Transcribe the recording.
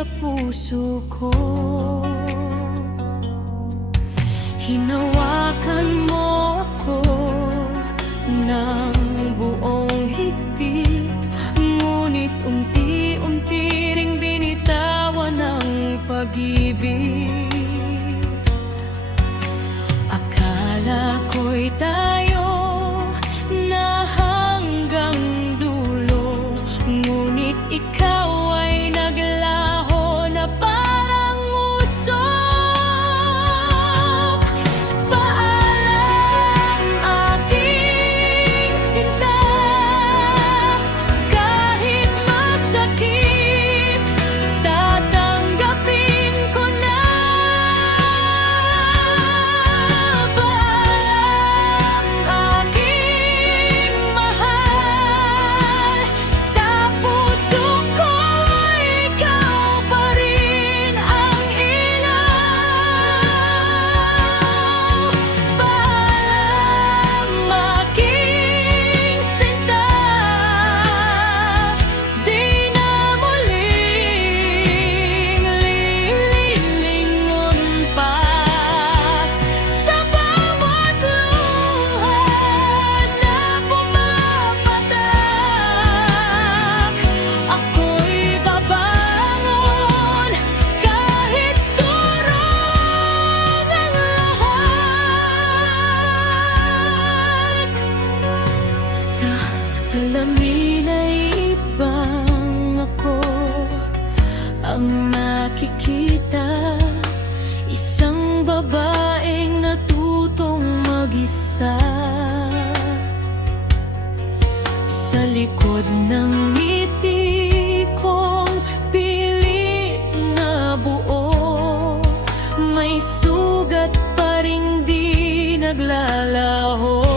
sa puso ko. Hinawakan mo ako ng buong higpit, ngunit unti-unti ring binitawan ang pag-ibig. Akala ko'y tayo na hanggang dulo, ngunit ikaw ay naglaho na parang usok. Paalam aking sinta, kahit masakit, tatanggapin ko na. Paalam aking mahal, sa puso ko ikaw pa rin ang ilaw. Paalam aking sinta, di na muling lilingon pa sa bawat luha na pumapatak. Ako'y babangon kahit durog ang lahat. Sa salamin ay ibang ako ang nakikita, isang babaeng natutong mag-isa. Sa likod ng ngiti kong pilit na buo, may sugat pa ring di naglalaho.